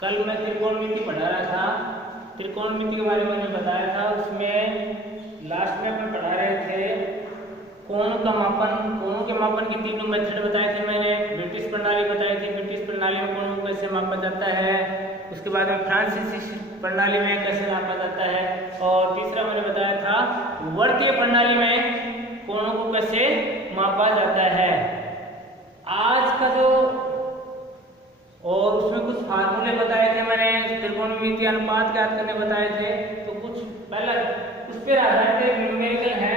कल मैं त्रिकोणमिति पढ़ा रहा था, त्रिकोणमिति के बारे में मैंने बताया था। उसमें लास्ट में अपन पढ़ा रहे थे कोण का मापन, कोणों के मापन के तीनों मेथड बताए थे मैंने। ब्रिटिश प्रणाली बताई थी, ब्रिटिश प्रणाली में कोणों को कैसे मापा जाता है। उसके बाद में फ्रांसीसी प्रणाली में कैसे मापा जाता है। और तीसरा मैंने बताया था वर्तीय प्रणाली में कोणों को कैसे मापा जाता है। आज का जो और उसमें कुछ फार्मूले बताए थे मैंने, त्रिकोणमितीय अनुपात ज्ञात करने बताए थे। तो कुछ पहला उस पर आधारित न्यूमेरिकल है,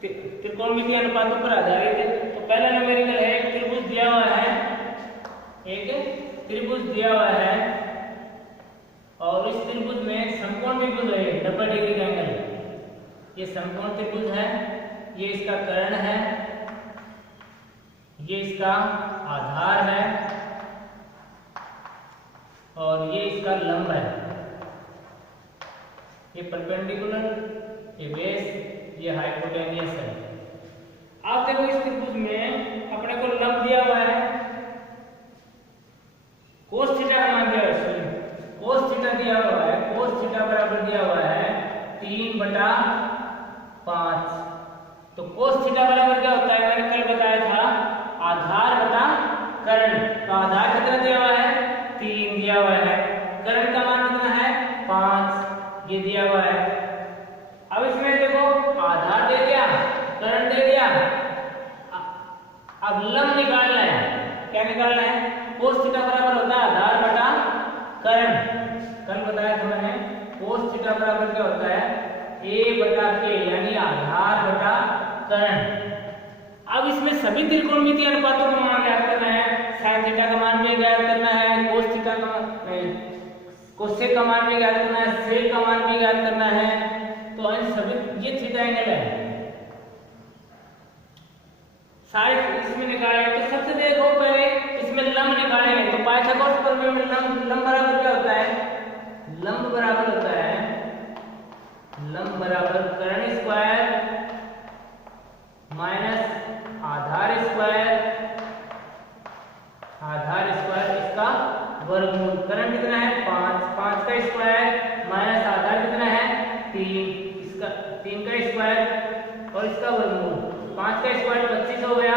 त्रिकोणमितीय अनुपातों पर आधारित है। तो पहला न्यूमेरिकल है, एक त्रिभुज दिया हुआ है, एक त्रिभुज दिया हुआ है और इस त्रिभुज में समकोण त्रिभुज है 90 डिग्री का एंगल। ये समकोण त्रिभुज है, ये इसका कर्ण है, ये इसका आधार है और ये इसका लंब है। ये परपेंडिकुलर, ये बेस, ये हाइपोटेन्यूस है। आप देखो इस त्रिभुज में अपने को लंब दिया हुआ है, कोस थीटा का मान दिया हुआ है, कोस थीटा दिया हुआ है, कोस थीटा बराबर दिया हुआ है 3/5। तो कोस थीटा बराबर क्या होता है, मैंने कल बताया था आधार बटा कर्ण। तो आधार कितना दिया हुआ है, 3 दिया हुआ है, कर्ण का मान कितना है 5, ये दिया हुआ है। अब इसमें देखो आधार दे दिया, कर्ण दे दिया, अब लंब निकालना है। क्या निकालना है, कोस थीटा बराबर होता है आधार बटा कर्ण। कल बताया था मैंने कोस थीटा बराबर क्या होता है, a/k, यानी आधार बटा कर्ण। अब इसमें सभी त्रिकोणमितीय अनुपातों का मान ज्ञात करना है। sin थीटा का मान भी ज्ञात करना है, cos थीटा का कोसेक का मान भी ज्ञात करना है, सेक का मान भी ज्ञात करना है। तो इन सभी ये थीटा एंगल है, सारे इसमें निकाले। तो सबसे देखो पहले इसमें लंब निकालेंगे। तो पाइथागोरस प्रमेय में लंब बराबर क्या होता है, लंब बराबर होता है, लंब बराबर कर्ण स्क्वायर माइनस आधार स्क्वायर, आधार स्क्वायर इसका वर्गमूल। कर्ण कितना है 5, 5 का स्क्वायर माइनस आधार कितना है 3, इसका 3 का स्क्वायर और इसका वर्गमूल। 5 का स्क्वायर 25 हो गया,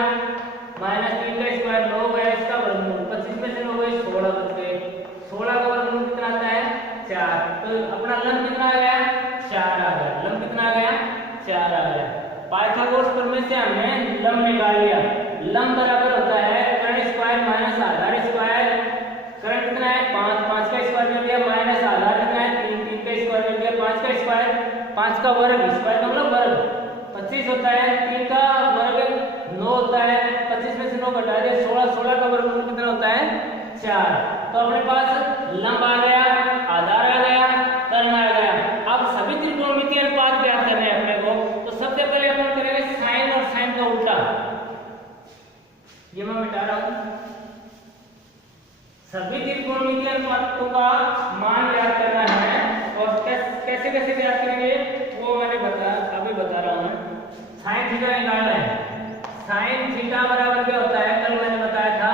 माइनस 3 का स्क्वायर 9 हो गया, इसका वर्गमूल। 25 में से 9 गए 16 बच गए, 16 का वर्गमूल कितना आता है 4। तो अपना लंब कितना आ गया 4 आ गया, लंब कितना आ गया 4 आ गया। पाइथागोरस प्रमेय से हमने लंब निकाल लिया। लंब बराबर होता है कर्ण स्क्वायर माइनस आधार स्क्वायर। कर्ण कितना है 5, 5 का स्क्वायर मिल गया, माइनस आधार कितना है 3, 3 का स्क्वायर मिल गया, 5 का स्क्वायर, 5 का वर्ग, स्क्वायर का मतलब वर्ग 25 होता है, 3 का वर्ग 9 होता है, 25 में से 9 घटा दिया 16, 16 का वर्गमूल कितना होता है 4। तो अपने पास लंब आ गया, आधार आ गया, कर्ण आ गया। अब सभी त्रिकोणमितीय अनुपात ज्ञात करने हैं अपने को। तो सबसे पहले अपन करेंगे साइन और साइन का उल्टा। ये मैं मिटा रहा हूं। सभी त्रिकोणमितीय अनुपातों का मान ज्ञात करना है और कैसे कैसे ज्ञात करेंगे वो मैंने अभी बता रहा हूं। साइन थीटा निकालना है। साइन थीटा बराबर क्या होता है, कल मैंने बताया था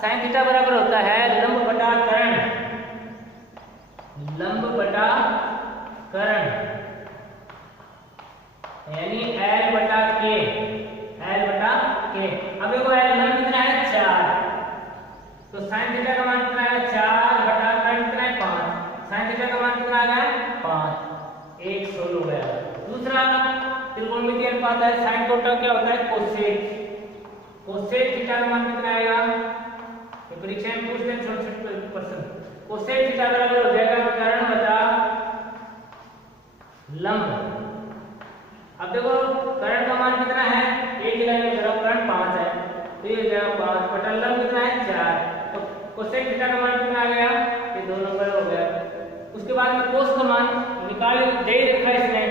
साइन थीटा बराबर होता है लंब बटा कर्ण, लंब बटा कर्ण यानी L बटा K, L बटा K। अब देखो L लंब कितना है 4, तो साइन थीटा का मान कितना है 4 बटा कर्ण कितना है 5। साइन थीटा का मान कितना आ गया 5, 1 16 हो गया। दूसरा त्रिकोणमितीय अनुपात है साइन का उल्टा क्या होता है कोसेक। कोसेक थीटा का मान कितना आएगा, ये परीक्षा में पूछते हैं 66%। कोसेक थीटा बराबर हो जाएगा कर्ण बटा लंब। अब देखो कर्ण का मान कितना है, एक जगह में करो कर्ण 5 है, तो ये जगह 5 बटा लंब कितना है 4। तो कोसेक थीटा का मान कितना आ गया, ये 2 नंबर हो गया। उसके बाद में कोस का मान निकाल दे रखा है इसमें,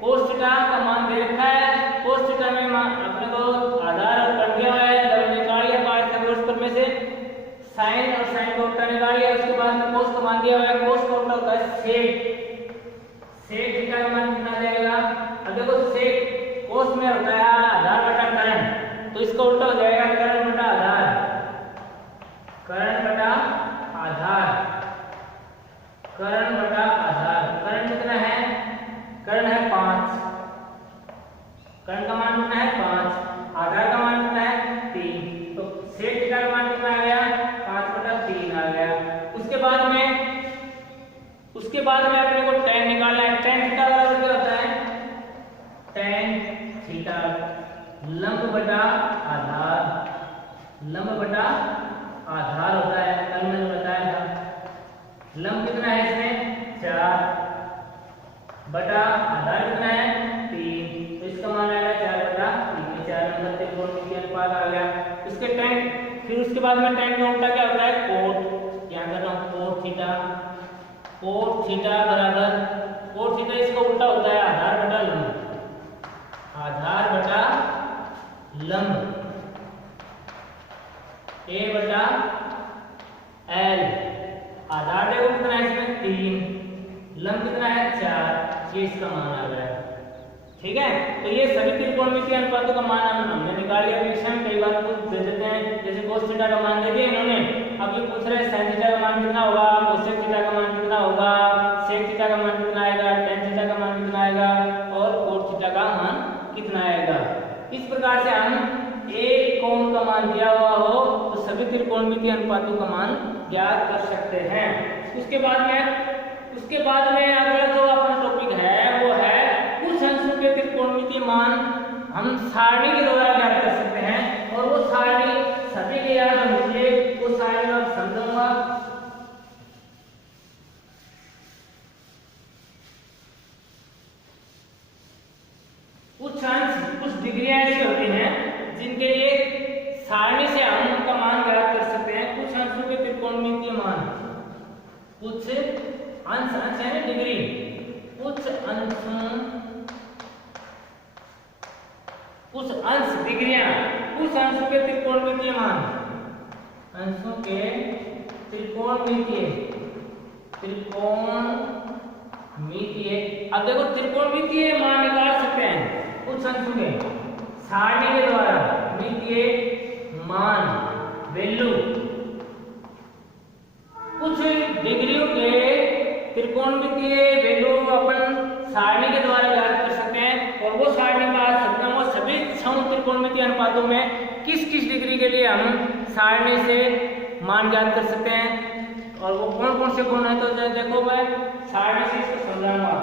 कोस थीटा का मान दे रखा है। कोस थीटा में अपने को आधार और कर्ण दिया हुआ है, लंब निकाल लिया पाइथागोरस प्रमेय से, साइन और साइन का उल्टा निकाल लिया। उसके बाद में कोस का मान दिया हुआ है, कोस का उल्टा होता है सेक। सेक थीटा का मान कितना जाएगा, अब देखो सेक कोस में होता है आधार बटा कर्ण, तो इसका उल्टा हो जाएगा कर्ण बटा आधार। कर्ण बटा आधार। कर्ण कितना है? कर्ण है 5, कर्ण का मान कितना है 5, आधार का मान कितना है 3, तो sec थीटा का मान कितना आ गया 5/3 आ गया। उसके बाद में अपने को tan निकालना है। tan थीटा बराबर क्या होता है? tan थीटा लंब बटा आधार, लंब बटा आधार होता है, कल मैंने बताया था। लंब कितना है इसमें 4 बटा आधार कितना है 3, तो इसका मान आएगा 4/3, 4 नंबर त्रिकोणमितीय अनुपात आ गया। उसके tan, फिर उसके बाद में tan का उल्टा क्या होता है कोट, क्या कर रहा हूँ कोट थीटा। कोट थीटा बराबर, कोट थीटा इसका उल्टा होता है आधार बटा लंब, आधार बटा लंब, a बटा l। आधार देखो कितना है इसमें 3, लंब कितना है 4, ये इसका मान आ गया। ठीक है, तो ये सभी त्रिकोणमितीय अनुपातों का मान हमने निकाल लिया। परीक्षा में कई बार कुछ दे देते हैं, जैसे cos थीटा का मान दे दिया इन्होंने, अब ये पूछ रहे हैं sin थीटा का मान कितना होगा, cosec थीटा का मान कितना होगा, sec थीटा का मान कितना आएगा, tan थीटा का मान कितना आएगा और cot थीटा का मान कितना आएगा। इस प्रकार से हम एक कोण का मान दिया हुआ हो तो सभी त्रिकोणमितीय अनुपातों का मान ज्ञात कर सकते हैं। उसके बाद में अगला जो अपना टॉपिक है वो है कुछ अंशों के त्रिकोणमितीय मान हम सारणी के द्वारा ज्ञात कर सकते हैं, और वो सारणी सभी के याद होनी चाहिए, वो सारणी मैं समझाऊंगा। कुछ अंश, कुछ डिग्रियां ऐसी होती हैं जिनके लिए सारणी से हम उनका मान ज्ञात कर सकते हैं। कुछ अंशों के त्रिकोणमितीय मान, कुछ अंश है ना डिग्री, कुछ अंश डिग्रियां, कुछ अंशों के त्रिकोणमितीय मान, अंशों के त्रिकोणमितीय, अब देखो त्रिकोणमितीय मान निकाल सकते हैं कुछ अंशों के सारणी के द्वारा। मितीय मान वैल्यू कुछ डिग्रियों के त्रिकोणमितीय वैल्यू अपन सारणी के द्वारा ज्ञात कर सकते हैं, और वो सारणी में आ सकते हैं वो सभी त्रिकोणमितीय अनुपातों में किस किस डिग्री के लिए हम सारणी से मान ज्ञात कर सकते हैं, और वो कौन कौन से कोण है। तो देखो मैं सारणी से इसको समझाऊंगा।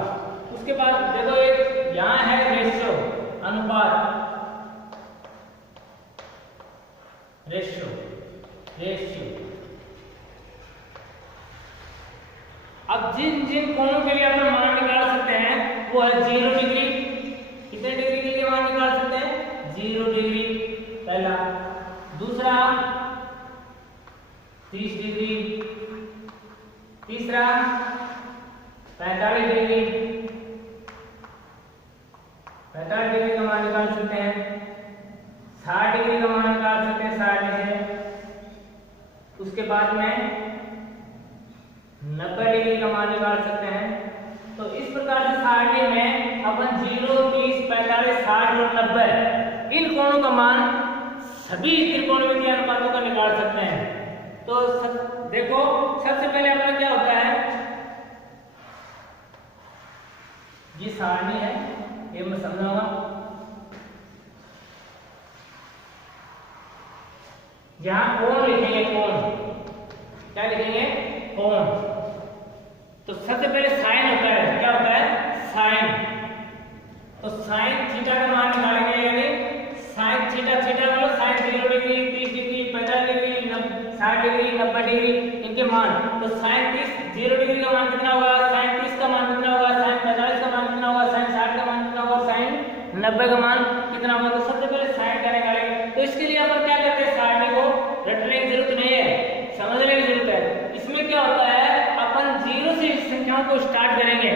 उसके बाद देखो एक यहाँ है रेशियो, अनुपात, रेशियो, अब जिन जिन कोणों के लिए अपन मान निकाल सकते हैं वो है 0 डिग्री। कितने डिग्री के लिए मान निकाल सकते हैं 0 डिग्री पहला। दूसरा 30 डिग्री, तीसरा 45 डिग्री, 45 डिग्री का मान निकाल सकते हैं, 60 डिग्री का मान निकाल सकते हैं सारणी से। उसके बाद में 90 डिग्री का मान निकाल सकते हैं। तो इस प्रकार से सारणी में अपन 0, 30, 45, 60 और 90 इन कोणों का मान सभी त्रिकोणमितीय अनुपातों का निकाल सकते हैं। तो देखो सबसे पहले अपना क्या होता है, ये सारणी है, ये मैं समझाऊंगा। जहां कोण लिखेंगे, कोण क्या लिखेंगे, कोण, तो सबसे पहले साइन होता है, क्या होता है साइन। तो साइन थीटा का मान निकालेंगे, यानी साइन थीटा, थीटा मतलब sine 0 degree, 30 degree, 45 degree, 60 degree, 90 degree इनके मान। तो साइन 0 डिग्री का मान कितना होगा, साइन 30 का मान कितना होगा, साइन 45 का मान कितना होगा, साइन 60 का मान कितना होगा, साइन 90 का मान कितना होगा। तो सबसे पहले साइन का निकालेंगे। तो इसके लिए अपन क्या करते हैं, सारणी को रटने की जरूरत नहीं है, समझने की जरूरत है। इसमें क्या होता है, अपन 0 से इस संख्याओं को स्टार्ट करेंगे।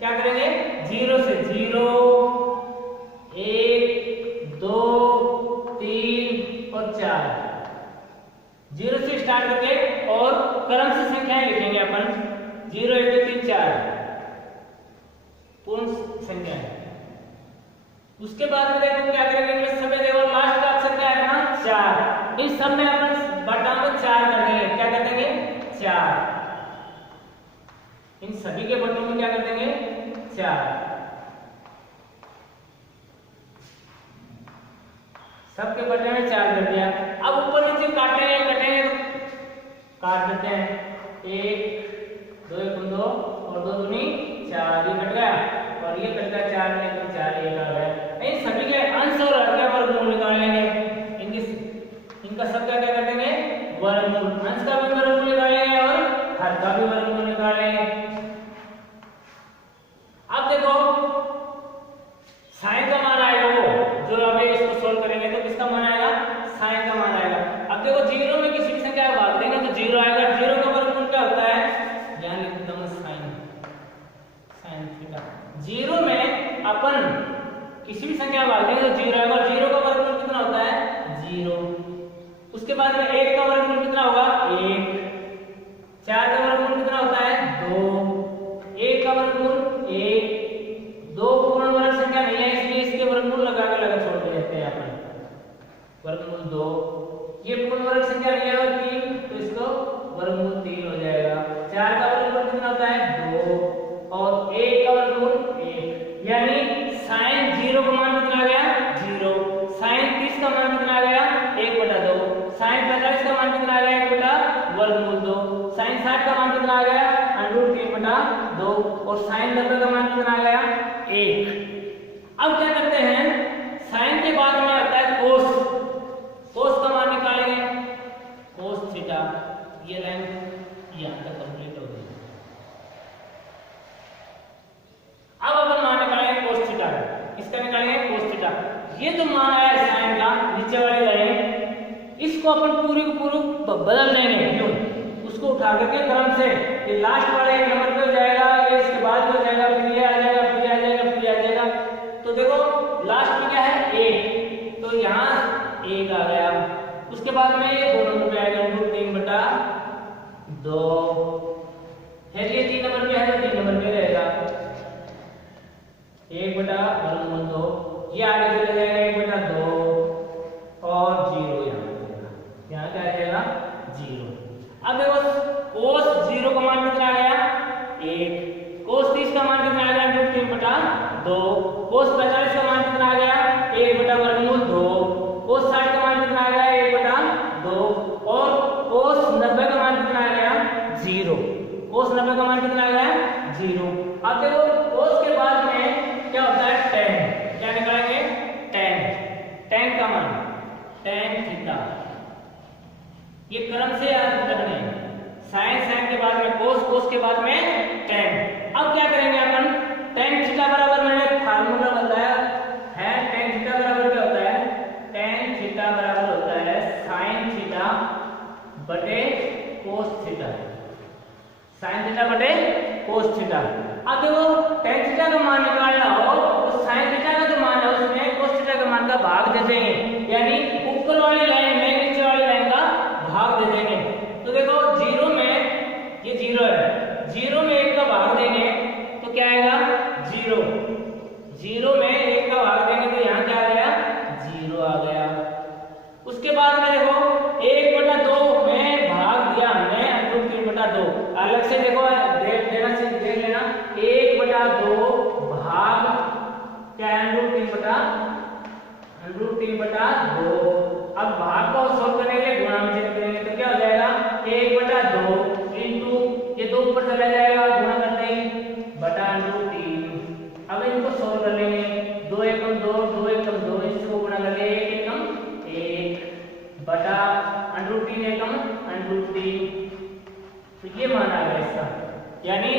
क्या करेंगे, 0 से, 0, 1, 2, 3 और 4, 0 से स्टार्ट करके और क्रम से संख्याएं लिखेंगे अपन, 0, 1, 2, 3, 4 पूर्ण संख्याएं। उसके बाद में देखो क्या करेंगे, सब देखो लास्ट का अक्षर क्या है अपना 4, इन सब में अपन बटा में 4 कर देंगे। क्या कर देंगे 4। इन सभी के बटों में क्या कर देंगे 4, सबके बटे में 4 कर दिया। अब ऊपर नीचे कटेंगे तो काट देते हैं, 1 2 1 2 और 2 दूनी 4, ये कट गया और ये कट गया 4 में तो 4 1 आ गया। इन सभी के अंश और हर का वर्गमूल निकाल लेंगे, इनका सब क्या कर देंगे वर्गमूल, अंश का भी वर्गमूल निकालेंगे और हर का भी वर्गमूल निकालेंगे। अब देखो साइन का मान आएगा, वो जो अभी इसको सोल्व करेंगे तो किसका मान आएगा साइन का मान आएगा। अब देखो 0 में किसी भी संख्या को भाग देंगे तो 0 आएगा, 0 का वर्गमूल क्या होता है यहाँ लिख देता हूं साइन थीटा। 0 में अपन किसी भी संख्या को भाग देंगे तो 0 आएगा, 0 का वर्गमूल कितना होता है 0। उसके बाद में 1 का वर्गमूल कितना होगा 1, 4 का वर्गमूल कितना होता है 2, 1 का वर्गमूल 1, 2 पूर्ण वर्ग संख्या नहीं है इसलिए इसके वर्गमूल लगा छोड़ देते हैं अपन, वर्गमूल 2, ये पूर्ण वर्ग संख्या नहीं है और 3 तो इसको वर्गमूल 3 हो जाएगा। 4 का वर्गमूल कितना होता है 2 और 1 का वर्गमूल 1, यानी साइन 0 का मान कितना आ गया 0, साइन 30 का मान कितना आ गया 1/2, साइन 45 का मान कितना आ गया 1/वर्गमूल 2, साइन 60 का मान कितना आ गया √3/2 और साइन 90 का मान कितना आ गया 1। अब क्या करते हैं साइन के बाद में आता है कोस का मान निकालेंगे, कोस थीटा, ये लाइन यहां तक कंप्लीट हो गई। अब अपन मान निकालेंगे कोस थीटा, इसका निकालेंगे कोस थीटा। ये जो मान आया साइन का नीचे वाली लाइन, इसको अपन पूरी को पूरी बदल देंगे, क्यों उसको उठा करके क्रम से ये लास्ट वाले एक नंबर पे हो जाएगा, ये इसके बाद हो जाएगा, फिर ये आ जाएगा, फिर ये आ जाएगा, फिर ये आ जाएगा। तो देखो लास्ट में क्या है 1, तो यहाँ 1 आ गया, उसके बाद में ये 2 नंबर पे आएगा √3/2, फिर ये 3 नंबर पे है तो 3 नंबर पे रहेगा 1/√2, ये आगे चले जाएगा 1/2 और 0 यहाँ क्या आ जाएगा 0। अब देखो कोस 0 का मान कितना आ गया 1, कोस 30 का मान कितना आ गया √3/2, कोस 45 का मान कितना आ गया 1/2, कोस 60 का मान कितना आ गया 1/2 और कोस 90 का मान कितना आ गया 0, कोस 90 का मान कितना आ गया 0। अब देखो कोस के बाद में क्या होता है tan, क्या निकालेंगे tan का मान tan थीटा, ये क्रम से याद रखना है, साइन के बाद में कोस के बाद में tan। अब क्या करेंगे अपन tan थीटा बराबर, मैंने फार्मूला बताया है, tan थीटा बराबर क्या होता है tan थीटा बराबर होता है sin थीटा बटे cos थीटा, sin थीटा बटे cos थीटा। अब देखो tan थीटा का मान निकालना हो तो sin थीटा का जो मान है उसमें cos थीटा के मान का भाग दे देंगे, यानी ऊपर वाली लाइन में नीचे वाली लाइन का भाग दे देंगे। तो देखो 0 में ये 0 है, 0 में 1 का भाग देंगे तो क्या आएगा 0, 0 में 1 का भाग देंगे तो यहाँ क्या आ गया 0 आ गया। उसके बाद में देखो 1/2 में भाग दिया हमने √3/2, अलग से देखो देख लेना 1/2 भाग क्या है √3/2। अब भाग को सॉल्व करने के लिए गुणा में चेक करेंगे तो क्या हो जाएगा 1/2 इनटू ये 2 ऊपर चला जाएगा, गुणा करते हैं √3। अब इनको सॉल्व कर लेंगे, 2 एकम 2, 2 एकम 2, इसको गुणा कर ले 1 एकम 1 बटा √3 एकम √3, तो ये मान आ गया इसका, यानी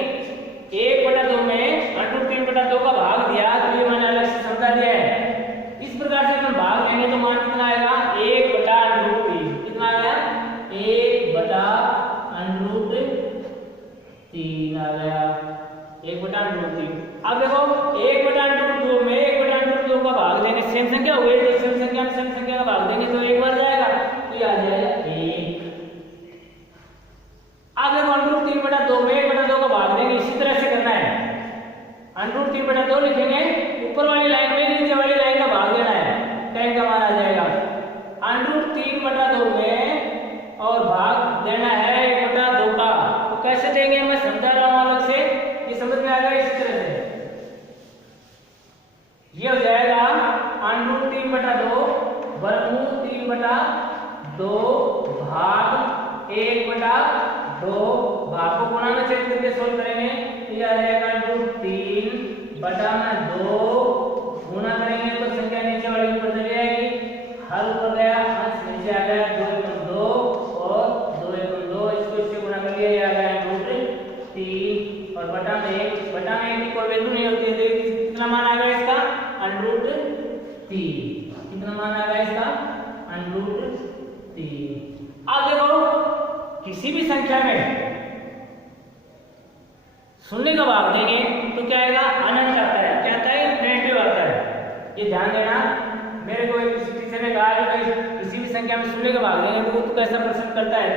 1/2 में √3/2 का भाग दिया तो ये मान अलग से समझा दिया है। इस प्रकार से अपन भाग देंगे तो मान कितना आएगा 1/√3, कितना आया 1/√3 आ गया 1/√3। अब देखो 1/√2 में 1/√2 का भाग देंगे, सेम संख्या हो गई तो सेम संख्या में सेम संख्या का भाग देंगे तो एक बार जाएगा तो ये आ जाएगा 1। अब देखो √3/2 में 1/2 का भाग देंगे, इसी तरह से करना है, √3/2 लिखेंगे, ऊपर वाली लाइन में नीचे वाली लाइन का भाग देना है, tan का मान आ जाएगा √3/2 में और भाग देना है 1/2 का। तो कैसे देंगे मैं समझा रहा हूं अलग से, 3/2 भाग 1/2 भाग को गुणा में चेंज करके सोल्व करेंगे तो ये आ जाएगा √3/2 गुणा करेंगे तो संख्या नीचे वाली ऊपर चली जाएगी, हर ऊपर गया अंश नीचे आ गया 2 और 2 इसको इससे गुणा कर लिया, ये आ गया √3 और बटा में 1 की कोई वैल्यू नहीं होती है, कितना मान आ गया इसका √3, कितना मान आ गया इसका √3। अब देखो किसी भी संख्या में शून्य का भाग देंगे तो क्या आएगा अनंत आता है, क्या आता है इन्फिनिटिव आता है, ये ध्यान देना। मेरे को किसी टीचर ने कहा कि किसी भी संख्या में शून्य का भाग देंगे तो वो तो कैसा प्रश्न करता है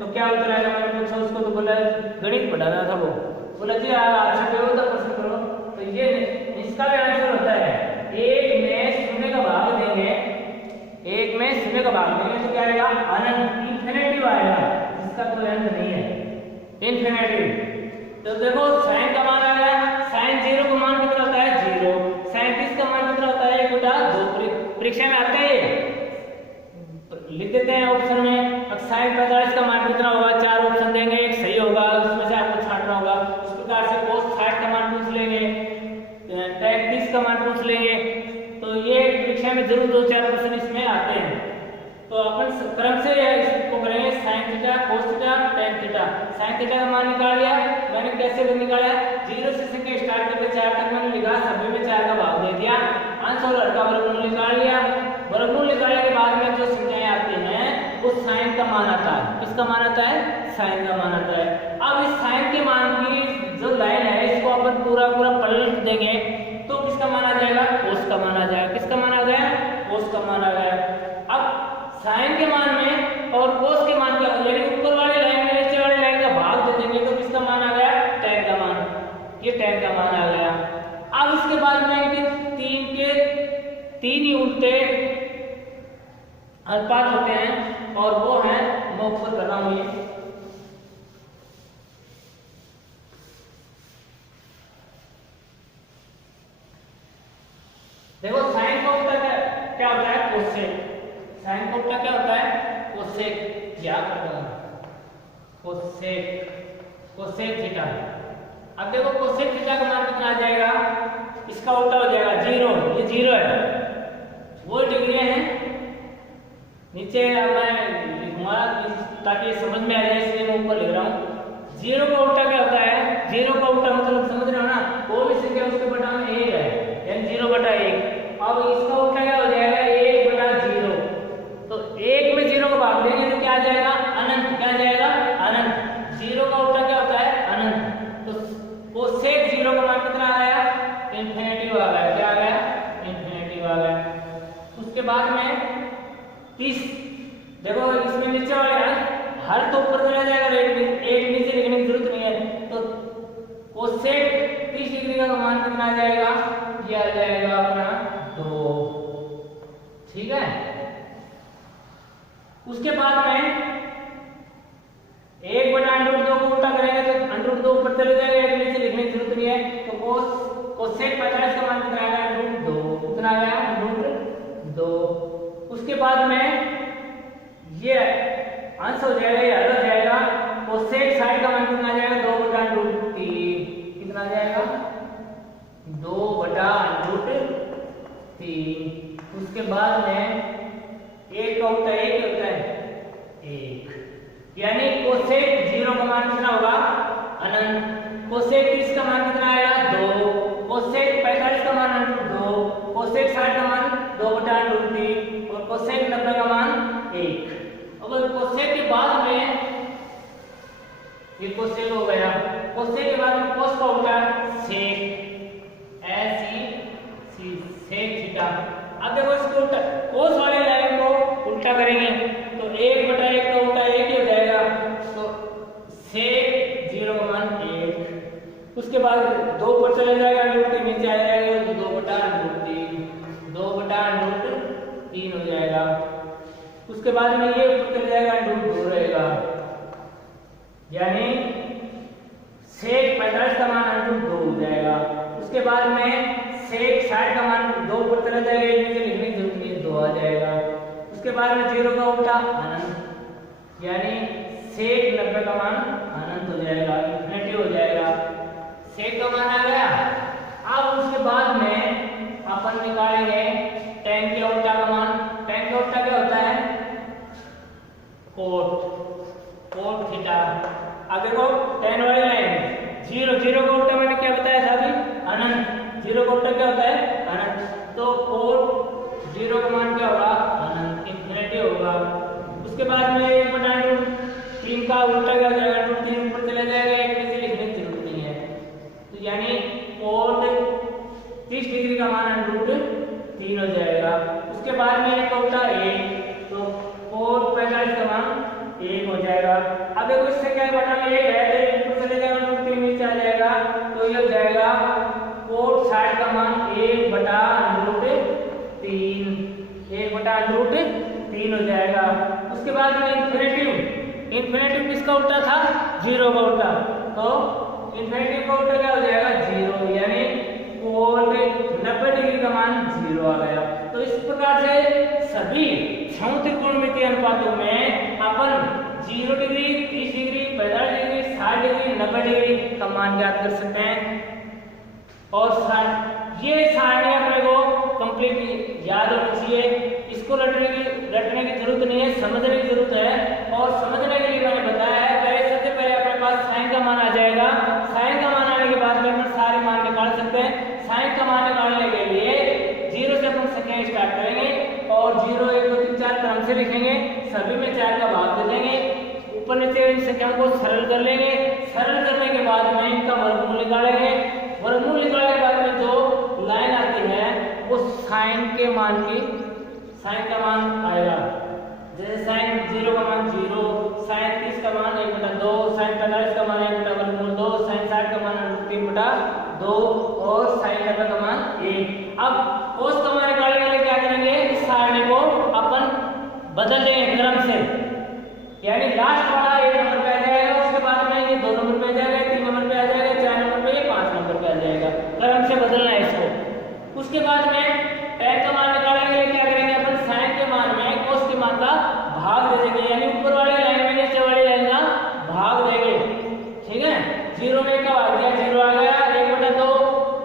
तो क्या उत्तर आएगा, मैंने पूछा उसको तो बोला गणित पढ़ाना था, वो बोला जी अच्छा बेहतर प्रश्न करो, तो ये इसका भी आंसर होता है एक में शून्य का भाग देंगे, एक में शून्य का भाग देंगे तो क्या आएगा अनंत इन्फिनिटिव आएगा, इसका कोई अंत नहीं है इन्फिनिटिव। तो देखो साइन का मान आ गया, साइन 0 का मान कितना होता है 0, साइन 30 का मान कितना होता है 1/2, परीक्षा में आता है लिख देते हैं ऑप्शन में। अब साइन 45 का मान कितना होगा, 4 ऑप्शन देंगे, एक सही होगा उसमें से आपको छांटना होगा। उस प्रकार से cos 60 का मान पूछ लेंगे, tan 30 का मान पूछ लेंगे, तो ये परीक्षा में जरूर 2-4 प्रश्न इसमें आते हैं। तो अपन क्रम से इसको करेंगे sin theta cos theta tan theta. sin theta का मान निकाल लिया मैंने, कैसे निकाला 0 से संख्या स्टार्ट करके 4 तक मैंने लिखा, सभी में 4 का भाग दे दिया, अंश और हर का वर्गमूल निकाल लिया। वर्गमूल निकालने के बाद में जो संख्याएं आती हैं वो साइन का मान आता है, किसका मान आता है साइन का मान आता है। अब इस साइन के मान की जो लाइन है इसको अपन पूरा पलट देंगे तो किसका मान आ जाएगा cos का मान आ जाएगा, किसका मान आ गया cos का मान आ गया। अब साइन के मान में और cos के मान का यानी ऊपर वाली लाइन में नीचे वाली लाइन का भाग दे देंगे तो किसका मान आ गया tan का मान, ये tan का मान आ गया। अब इसके बाद में कि 3 के 3 ही उल्टे अनुपात होते हैं और वो है मैं ऊपर कर रहा हूं ये देखो साइन का उल्टा क्या होता है कोसेक, साइन का उल्टा क्या होता है कोसेक, याद रखना कोसेक थीटा। अब देखो कोसेक थीटा का मान कितना आ जाएगा, इसका उल्टा हो जाएगा 0, ये 0 है, वो डिग्री है नीचे मैं लिखूंगा ताकि समझ में आ जाए इसलिए मैं ऊपर लिख रहा हूँ। 0 का उल्टा क्या होता है, 0 का उल्टा मतलब समझ रहे हो ना, कोई भी संख्या उसके बटा में 1 है यानी 0/1। अब इसका उल्टा क्या हो जाएगा 1/0, तो 1 में 0 को भाग देंगे तो क्या आ जाएगा अनंत, क्या आ जाएगा अनंत। 0 का उल्टा क्या होता है अनंत, तो कोसेक 0 का मान कितना आ गया इन्फिनिटिव आ गया, क्या आ गया इन्फिनिटिव आ गया। उसके बाद में 30 देखो इसमें नीचे वाले हर तो ऊपर चला जाएगा, एक नीचे लिखने की जरूरत नहीं है, तो कोसेक 30 डिग्री का मान कितना आ जाएगा, ये आ जाएगा अपना 2, ठीक है। उसके बाद में 1/√2 को उल्टा करेंगे तो √2 ऊपर चले जाएगा, एक नीचे लिखने की जरूरत नहीं है, तो कोसेक 50 का मान कितना आएगा √2, कितना आ गया √2। उसके बाद में ये अंश हो जाएगा, ये हल हो जाएगा, कोसेक 60 का मान कितना आ जाएगा 2/√3, कितना आ जाएगा 2/√3। उसके बाद में 1 का उल्टा 1 होता है 1, यानी कोसेक 0 का मान कितना होगा अनंत, कोसेक 30 का मान कितना आएगा 2, कोसेक 45 का मान √2, कोसेक 60 का मान 2/√3 और कोसेक 90 का मान 1। अब कोसेक के बाद में ये कोसेक हो गया, कोसेक के बाद में कोस का उल्टा सेक, सेक थीटा। अब देखो इसको उल्टा कोस वाली लाइन को उल्टा करेंगे तो 1/1 का उल्टा 1 ही हो जाएगा, तो सेक 0 का मान 1। उसके बाद 2 पर चले जाएगा, √3 नीचे आ जाएगा तो 2/√3 हो जाएगा। उसके बाद में ये ऊपर चले जाएगा √2 रहेगा, यानी सेक 45 का मान √2 हो जाएगा। उसके बाद में सेक 60 का मान 2 ऊपर चला जाएगा, नीचे लिखने की जरूरत नहीं 2 आ जाएगा। उसके बाद में 0 का उल्टा अनंत, यानी sec 90 का मान अनंत हो जाएगा, इन्फिनिटी हो जाएगा। sec का मान आ गया। अब उसके बाद में अपन निकालेंगे tan के उल्टा का मान। tan का उल्टा क्या होता है? cot theta. अब देखो tan वाली लाइन 0 का उल्टा मैंने क्या बताया था अभी? अनंत। 0 का उल्टा क्या होता है? अनंत। तो cot 0 का मान क्या होगा? अनंत, इन्फिनिटी होगा। उसके बाद में 1/√3 का उल्टा क्या हो जाएगा? √3 ऊपर चला जाएगा, एक में से लिखने की जरूरत नहीं है। तो यानी cot 30 डिग्री का मान √3 हो जाएगा। उसके बाद में एक उल्टा 1, तो cot 45 का मान 1 हो जाएगा। अब देखो इससे क्या बटा में 1 है, तो ऊपर चले जाएगा, √3 नीचे आ जाएगा, तो ये हो जाएगा cot 60 का मान 1/√3, 1/√3 हो जाएगा। उसके बाद में इन्फिनेटिव किसका उल्टा था? 0 का उल्टा, तो इन्फिनेटिव का उल्टा क्या हो जाएगा? 0, यानी cot 90 डिग्री का मान 0 आ गया। तो इस प्रकार से सभी समत्रिकोणमितीय अनुपातों में अपन 0 degree, 30 degree, 45 degree, 60 degree, 90 degree का मान ज्ञात कर सकते हैं। और ये सारणी अपने को कंप्लीट याद होनी चाहिए, इसको रटने की जरूरत नहीं है, समझने की जरूरत है। और समझने के लिए मैंने बताया है, पहले सबसे पहले अपने पास साइन का मान आ जाएगा। साइन का मान आने के बाद में अपन सारे मान निकाल सकते हैं। साइन का मान निकालने के लिए 0 से अपन संख्याएं स्टार्ट करेंगे और 0, 1, 2, 3, 4 क्रम से लिखेंगे, सभी में 4 का भाग दे देंगे, ऊपर नीचे इन संख्याओं को सरल कर लेंगे। सरल करने के बाद में इनका वर्गमूल निकालेंगे। वर्गमूल निकालने के बाद में जो लाइन आती है वो साइन का मान आएगा। जैसे साइन 0 का मान 0, साइन 30 का मान 1/2, साइन 45 का मान 1/√2, साइन 60 का मान 3/2 और साइन 90 का मान 1। अब cos का मान निकालने के लिए क्या करेंगे? इस सारणी को अपन बदल देंगे क्रम से, यानी लास्ट वाला 1 नंबर पे आ जाएगा, उसके बाद में ये 2 नंबर पे आ जाएगा, 3 नंबर पे आ जाएगा, 4 नंबर पे, 5 नंबर पे आ जाएगा। क्रम से बदलना है इसको। उसके बाद में tan का मान निकालने के लिए क्या करेंगे? अपन sin के मान में cos के मान का भाग दे देंगे, यानी ऊपर वाली लाइन में नीचे वाली लाइन का भाग देंगे। ठीक है, 0 में का भाग दिया, 0 आ गया, 1/2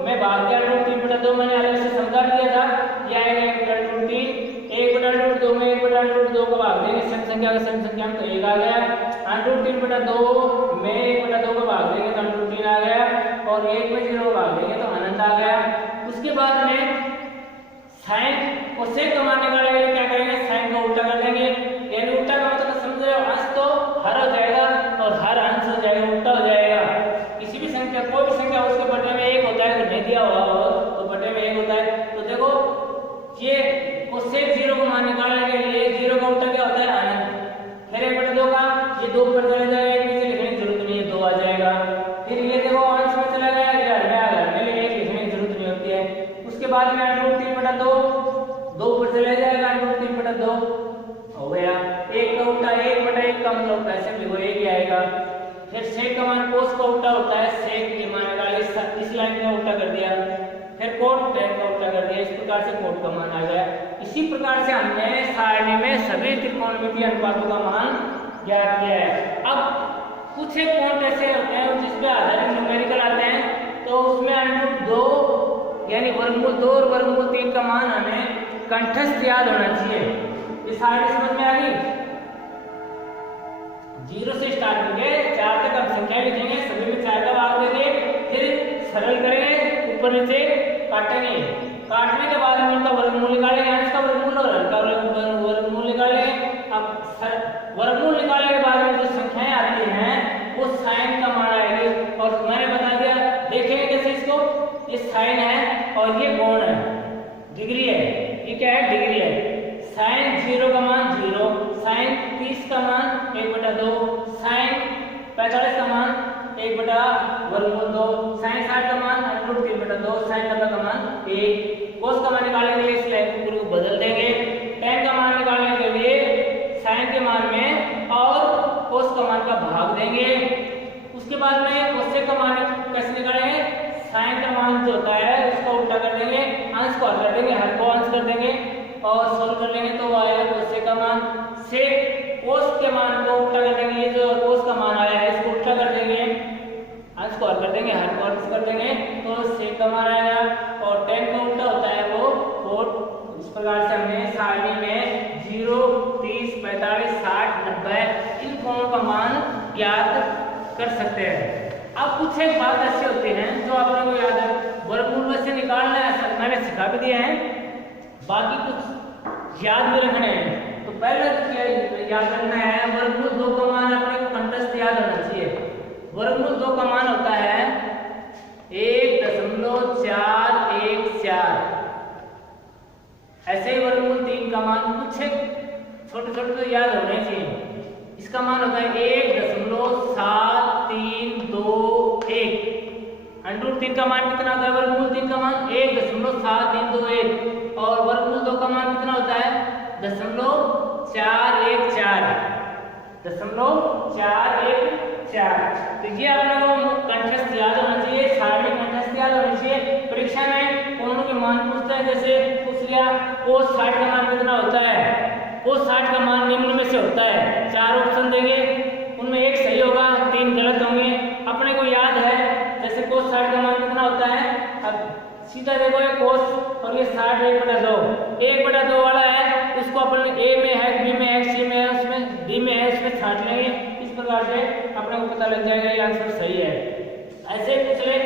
में भाग दिया, √3/2 मैंने अलग से समझा दिया था, ये आएगा 1/√3, 1/√2 में 1/√2 का भाग देंगे, सम संख्या का सम संख्या में, तो 1 आ गया। √3/2 में 1/2 का भाग देंगे तो √3 आ गया, और 1 में 0 का भाग देंगे तो अनंत आ गया। उसके बाद में साइन और सेक का मान निकालने के लिए क्या करेंगे? साइन का उल्टा कर देंगे, यानी उल्टा का मतलब समझ रहे हो, अंश तो हर हो जाएगा और हर अंश हो जाएगा, उल्टा हो जाएगा। किसी भी संख्या, कोई भी संख्या उसके बटे में 1 होता है, तो नहीं दिया हुआ हो तो बटे में 1 होता है। तो देखो ये कोसेक 0 को मान निकालने के लिए 0 का उल्टा क्या होता है? अनंत। फिर 1/2 का ये 2 पर चला जाएगा, एक नीचे लिखने की जरूरत नहीं है, 2 आ जाएगा। फिर ये देखो अंश में चला गया, घर में आ गया, पहले 1 लिखने की जरूरत नहीं होती है। उसके बाद में √3/2, 2 पर चला जाएगा, √3/2 हो गया। 1 का उल्टा 1/1 का मतलब ऐसे लिखो 1 ही आएगा। फिर सेक का मान कोस का उल्टा होता है, सेक के मान निकाले, इस लाइन का उल्टा कर दिया, फिर कोट tan का उल्टा कर दिया, इस प्रकार से कोट का मान आ गया। इसी प्रकार से हमने सारणी में सभी त्रिकोणमितीय अनुपातों का मान ज्ञात किया है। अब कुछ एक पॉइंट ऐसे होते हैं जिसपे आधारित न्यूमेरिकल आते हैं, तो उसमें √2 यानी वर्गमूल 2 और वर्गमूल 3 का मान हमें कंठस्थ याद होना चाहिए। ये सारणी समझ में आ गई? 0 से स्टार्ट करेंगे, 4 तक हम संख्या लिखेंगे, सभी में 4 का भाग देंगे, फिर सरल करेंगे, ऊपर नीचे काटेंगे, काटने के बाद में उनका वर्गमूल निकालेंगे, अंश का वर्गमूल और हर का वर्गमूल निकालेंगे। अब वर्गमूल निकालने के बाद में जो संख्याएं आती हैं वो साइन का मान आएगी, और मैंने बता दिया, देखेंगे कैसे इसको, ये साइन है और ये कोण है, डिग्री है, ये क्या है? डिग्री है। साइन 0 का मान 0, साइन 30 का मान 1/2, साइन 45 का मान 1/√2, साइन 60 का मान √3/2, साइन 90 का मान 1। कोस का मान निकालने के लिए इस लाइन को बदल देंगे, tan का मान निकालने के लिए साइन के मान में और कोस का मान का भाग देंगे। उसके बाद में कोसेक का मान कैसे निकालेंगे? साइन का मान जो होता है उसको उल्टा कर देंगे, अंश को हल कर देंगे, हर को अंश कर देंगे और सोल्व कर लेंगे तो आएगा कोसेक का मान को उल्टा कर देंगे, ये जो कोस का मान आया है इसको उल्टा कर देंगे, अंश को हल कर देंगे, हल को अंश कर देंगे तो सेक का मान आएगा। और tan का उल्टा होता है वो 4। इस प्रकार से हमने सारणी में 0, 30, 45, 60, 90 इन कोणों का मान ज्ञात कर सकते हैं। अब कुछ एक बात ऐसी होती है जो आपने को याद है, वर्गमूल में से निकालना है, मैंने सिखा भी दिया है, बाकी कुछ याद भी रखने हैं। तो पहले तो क्या याद रखना है, वर्गमूल 2 का मान अपने को कंठस्थ याद होना चाहिए। वर्गमूल 2 का मान होता है 1.414। ऐसे ही वर्गमूल 3 का मान कुछ छोटे छोटे तो याद होने चाहिए। इसका मान होता है 1.7321। अंडरूट 3 का मान कितना होता है? वर्गमूल 3 का मान 1.7321। और वर्गमूल 2 का मान कितना होता है? 0.414। तो ये आपने को कंठस्थ याद होना चाहिए, सारणी कंठस्थ याद होनी चाहिए। परीक्षा में कोणों के मान पूछता है, जैसे पूछ लिया cos 60 का मान कितना होता है? cos 60 का मान निम्न में से होता है। 4 ऑप्शन देंगे, उनमें एक सही होगा, 3 गलत होंगे। अपने को याद है जैसे cos 60 का मान कितना होता है? अब सीधा देखो ये cos और ये 60 1/2 1/2 वाला है, उसको अपन a में है, b में है, c में है, उसमें d में है, इसमें छांट लेंगे। इस प्रकार से अपने को पता लग जाएगा ये आंसर सही है। ऐसे पूछ ले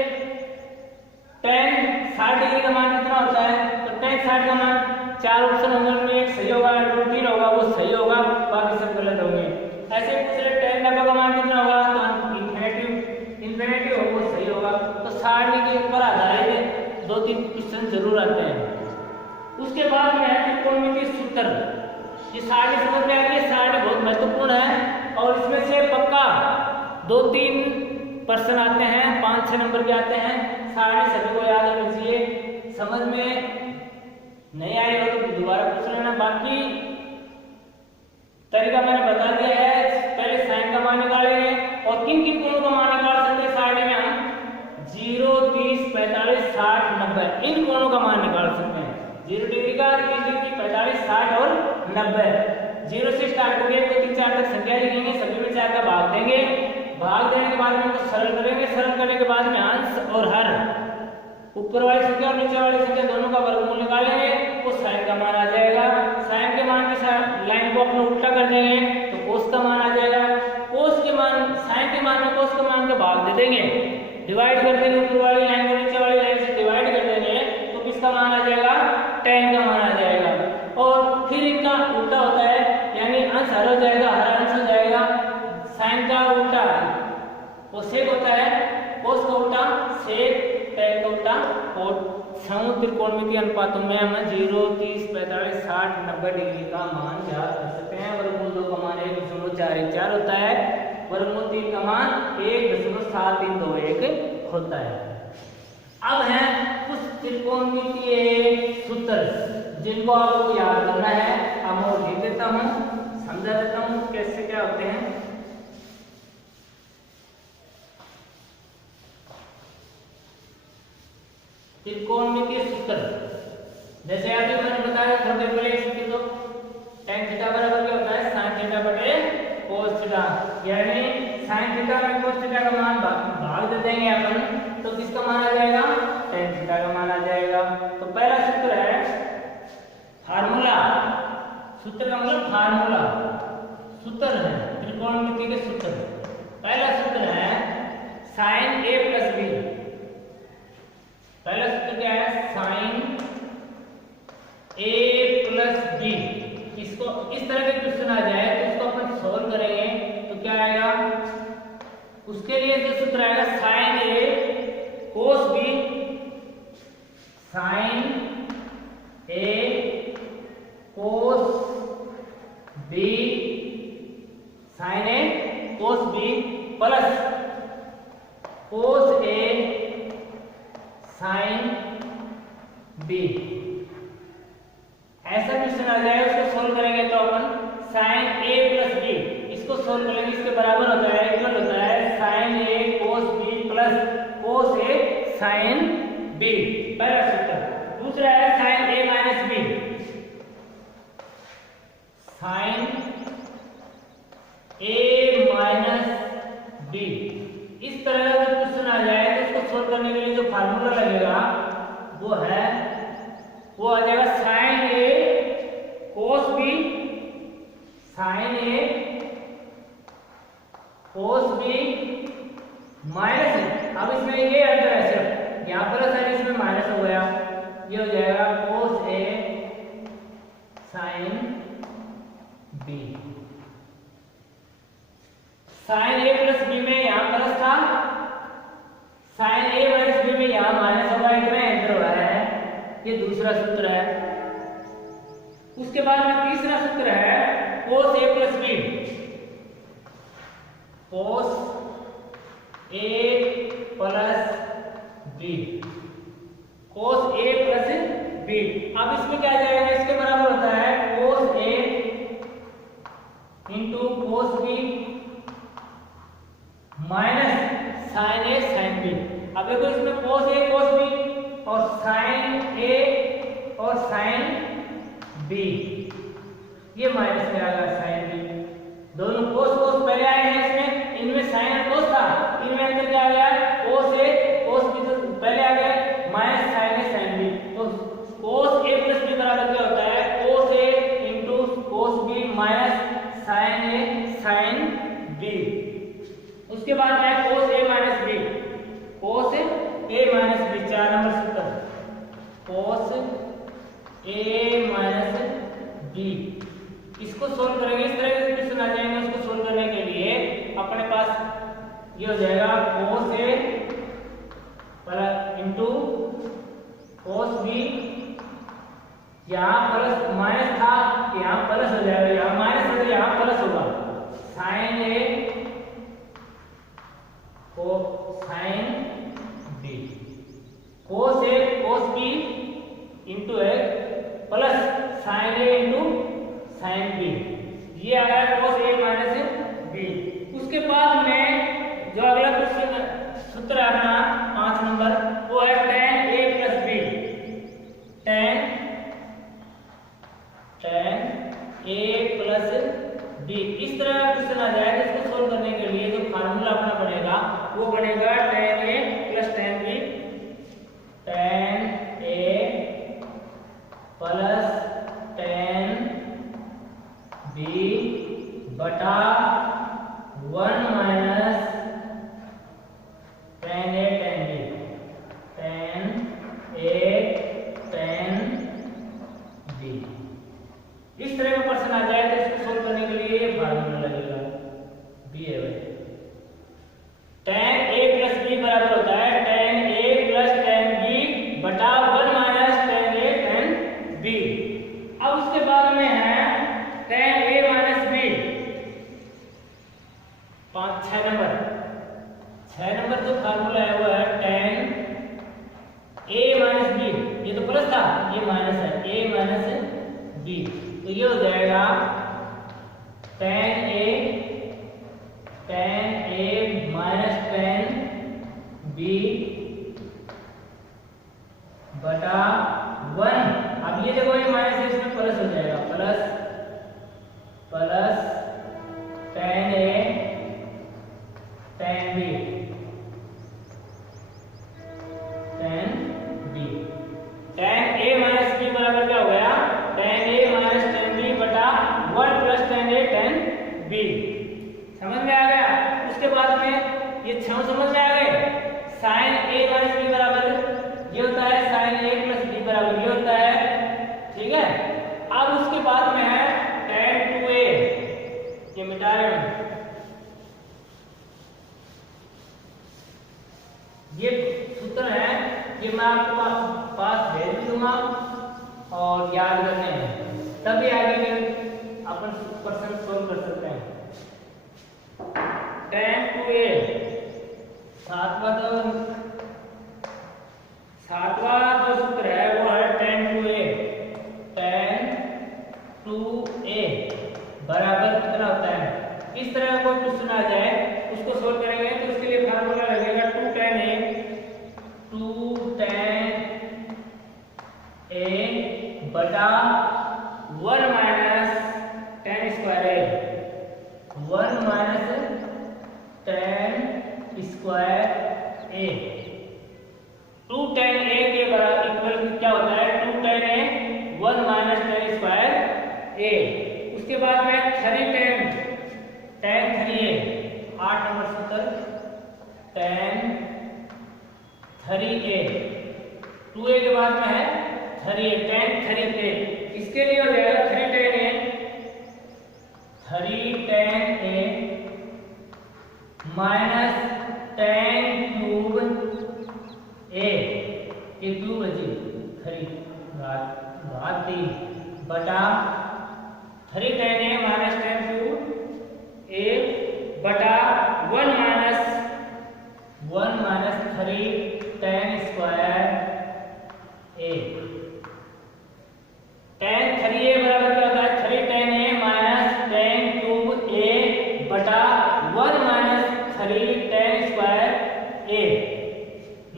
tan 60 डिग्री का मान कितना होता है? तो tan 60 का मान 4 ऑप्शन होंगे, उनमें एक सही होगा, √3 होगा, वो सही होगा, बाकी सब गलत होंगे। ऐसे पूछ ले tan 90 का मान कितना होगा? तो इन्फिनिटी होगा, वो सही होगा। तो सारणी के ऊपर आधारित 2-3 क्वेश्चन जरूर आते हैं। उसके बाद में है त्रिकोणमितीय सूत्र। ये सारणी समझ में आ गई, सारणी बहुत महत्वपूर्ण है और इसमें से पक्का 2-3 प्रश्न आते हैं, 5-6 नंबर के आते हैं। सारणी सभी को याद होनी चाहिए। समझ में नहीं आई हो तो दोबारा पूछ लेना। बाकी तरीका मैंने बता दिया है। पहले साइन का मान निकालेंगे और किन किन कोणों का मान निकाल सकते हैं सारणी में हम? 0, 30, 45, 60, 90 इन कोणों का मान निकाल सकते हैं। 0 डिग्री का, 30 डिग्री, 45, 60 और 90। 0 से स्टार्ट करेंगे, 2, 3, 4 तक संख्या लिखेंगे, सभी में 4 का भाग देंगे। भाग देने के बाद में उनको सरल करेंगे, सरल करने के बाद में अंश और हर, ऊपर वाली संख्या और नीचे वाली संख्या दोनों का वर्गमूल निकालेंगे, वो साइन का मान आ जाएगा। साइन के मान के साथ लाइन को अपने उल्टा कर देंगे तो कोस का मान आ जाएगा। कोस के मान, साइन के मान में कोस के मान का भाग दे देंगे, डिवाइड कर देंगे, ऊपर वाली लाइन को नीचे वाली लाइन से डिवाइड कर देंगे तो किसका मान आ जाएगा? tan का मान आ जाएगा। और फिर इनका उल्टा होता है, यानी अंश हर हो जाएगा, हर अंश हो जाएगा। साइन का उल्टा वो सेक होता है, कोस का उल्टा सेक, tan का उल्टा कोट। समूह त्रिकोणमितीय अनुपातों में हम 0, 30, 45, 60, 90 डिग्री का मान ज्ञात कर सकते हैं। वर्गमूल 2 का मान 1.414 होता है, वर्गमूल 3 का मान 1.7321 होता है। अब है कुछ त्रिकोणमितीय सूत्र जिनको आपको याद करना है। अब मैं लिख देता हूँ, समझा देता हूँ कैसे क्या होते हैं। त्रिकोणमितीय सूत्र जैसे अभी मैंने बताया थोड़ी देर पहले, तो tan थीटा बराबर क्या होता है? sin थीटा बटे cos थीटा, यानी sin थीटा में cos थीटा का मान भाग दे देंगे अपन तो किसका मान आ जाएगा? tan थीटा का मान आ जाएगा। तो पहला सूत्र है फार्मूला, सूत्र का मतलब फार्मूला, सूत्र है त्रिकोणमिति के सूत्र। पहला सूत्र है sin a प्लस b। पहला सूत्र क्या है? sin a plus b। इसको इस तरह के क्वेश्चन आ जाए तो इसको अपन सॉल्व करेंगे तो क्या आएगा? उसके लिए जो सूत्र आएगा sin a cos b, sin a cos b, sin a cos b plus cos a sin b। ऐसा क्वेश्चन आ जाएगा, उसको सोल्व करेंगे तो अपन sin a प्लस b, इसको सोल्व करेंगे, इसके बराबर होता है, इक्वल होता है sin a cos b plus cos a sin b। पहला सूत्र। दूसरा है sin a minus b, sin a A minus B. इस तरह का क्वेश्चन आ जाए तो इसको सोल्व करने के लिए जो फार्मूला लगेगा वो आ जाएगा साइन ए कोस बी, साइन ए कोस बी माइनस ए। अब इसमें ये अंतर है, सिर्फ यहाँ प्लस है इसमें माइनस हो गया, ये हो जाएगा कोस ए साइन बी। साइन ए प्लस बी में यहाँ प्लस था, साइन ए माइनस बी में यहाँ माइनस होगा, इतना एंटर हो रहा है। ये दूसरा सूत्र है। उसके बाद में तीसरा सूत्र है cos a plus b, cos a plus b, cos a plus b. अब इसमें क्या जाएगा, इसके बराबर होता है cos a into cos b minus sine a sine b. अब देखो इसमें कोस ए कोस बी और साइन ए और साइन बी, ये माइनस में आ गया साइन बी। दोनों कोस कोस पहले आए हैं इसमें, इनमें साइन और कोस था, इनमें अंतर क्या आ गया, कोस ए कोस बी तो पहले आ गए minus sine a sine b. तो कोस ए प्लस बी बराबर क्या होता है, cos a into cos b minus sine a sine b. उसके बाद है cos a minus b, cos a minus b, 4 number सूत्र, कोस ए माइनस बी। इसको सोल्व करेंगे, इस तरह के क्वेश्चन आ जाएंगे। उसको सोल्व करने के लिए अपने पास ये हो जाएगा कोस a plus into cos B, यहाँ प्लस माइनस था, यहाँ प्लस हो जाएगा, यहाँ माइनस है तो यहाँ प्लस होगा, साइन ए को साइन बी, कोस ए कोस बी इंटू ए प्लस साइन ए इंटू साइन बी, ये आ रहा है कोस ए माइनस बी। उसके बाद में जो अगला क्वेश्चन सूत्र है अपना 5 नंबर, वो है tan ए प्लस बी, tan ए प्लस बी। इस तरह का क्वेश्चन आ जाएगा, इसको सोल्व करने के लिए जो फार्मूला अपना बनेगा वो बनेगा tan ए प्लस tan बी, tan ए प्लस tan बी बटा 1 माइनस tan ए tan बी, tan ए tan बी। इस तरह का क्वेश्चन आ जाए तो इसको सोल्व करने के लिए ये फार्मूला लगेगा, बी है भाई, tan ए प्लस बी बराबर होता है tan ए प्लस tan बी बटा 1 माइनस tan ए tan बी। अब उसके बाद में है tan ए माइनस बी, 6 नंबर जो फार्मूला है वो है tan ए माइनस बी, ये तो प्लस था, ये माइनस है, ए माइनस बी, तो ये हो जाएगा tan ए माइनस tan बी बटा 1। अब ये देखो ये माइनस है, इसमें प्लस हो जाएगा, प्लस tan ए tan बी, tan ए माइनस बी बराबर क्या हो गया, tan ए माइनस tan बी बटा 1 प्लस tan ए tan बी। समझ में आ गया। उसके बाद में ये 6 समझ में आ गए, sin ए माइनस बी बराबर ये होता है sin ए प्लस बी बराबर ये होता है, ठीक है। अब उसके बाद में है tan 2a, ये मिटा रहे हैं, ये सूत्र है, ये मैं आपको पास भेज दूंगा और याद करने हैं, तभी आगे के अपन क्वेश्चन सोल्व कर सकते हैं। tan 2a, सातवां जो सूत्र है वो है tan 2a, tan 2a बराबर कितना होता है। इस तरह का कोई क्वेश्चन आ जाए उसको सोल्व करेंगे तो उसके लिए फार्मूला लगेगा 2 tan a बटा 1 minus tan square a, 1 3 tan 3a 8 number सूत्र tan 3a 2a के बाद में है 3a tan 3a इसके लिए हो जाएगा 3 tan a minus tan cube a ये क्यूब है जी 3 घात 3 बटा 3 tan a minus tan cube a बटा 1 माइनस 3 tan square a tan 3a बराबर क्या होता है 3 tan a minus tan cube a बटा 1 माइनस 3 tan स्क्वायर a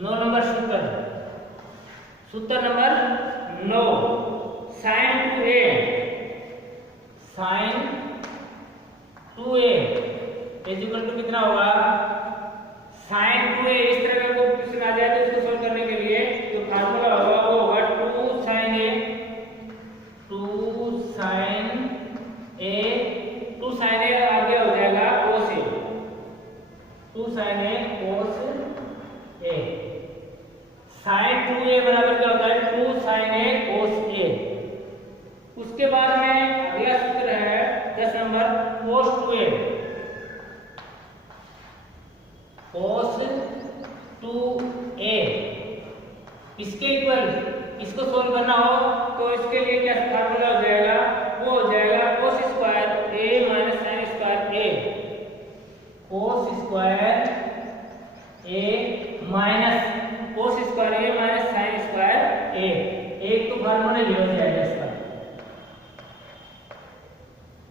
9 नंबर सूत्र number 9 sin 2a equal to कितना होगा sin 2a इस तरह का कोई क्वेश्चन आ जाए तो इसको सोल्व करने के लिए जो फार्मूला होगा वो होगा 2 sin a 2 sin a आगे हो जाएगा cos a 2 sin a cos a sin 2a बराबर क्या होता है 2 sin a cos a उसके बाद में अगला सूत्र है 10 number cos 2a cos 2a इसके इक्वल इसको सोल्व करना हो तो इसके लिए क्या फार्मूला हो जाएगा वो हो जाएगा cos square a minus sin square a cos square a minus cos square a minus sin square a एक तो फार्मूला ये हो जाएगा इसका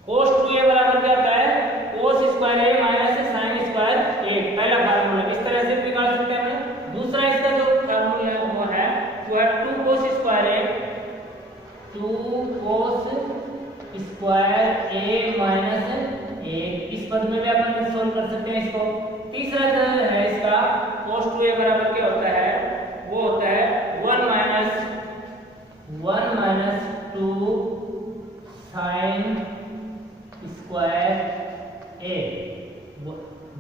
cos 2a बराबर क्या होता है cos square a minus sin square a पहला फार्मूला इस तरह से निकाल सकते हैं दूसरा इसका जो फार्मूला है वो है 2 cos square a 2 cos square a minus a इस पद में भी अपन सोल्व कर सकते हैं इसको तीसरा जो है इसका cos 2a बराबर क्या होता है वो होता है 1 minus 2 sin square a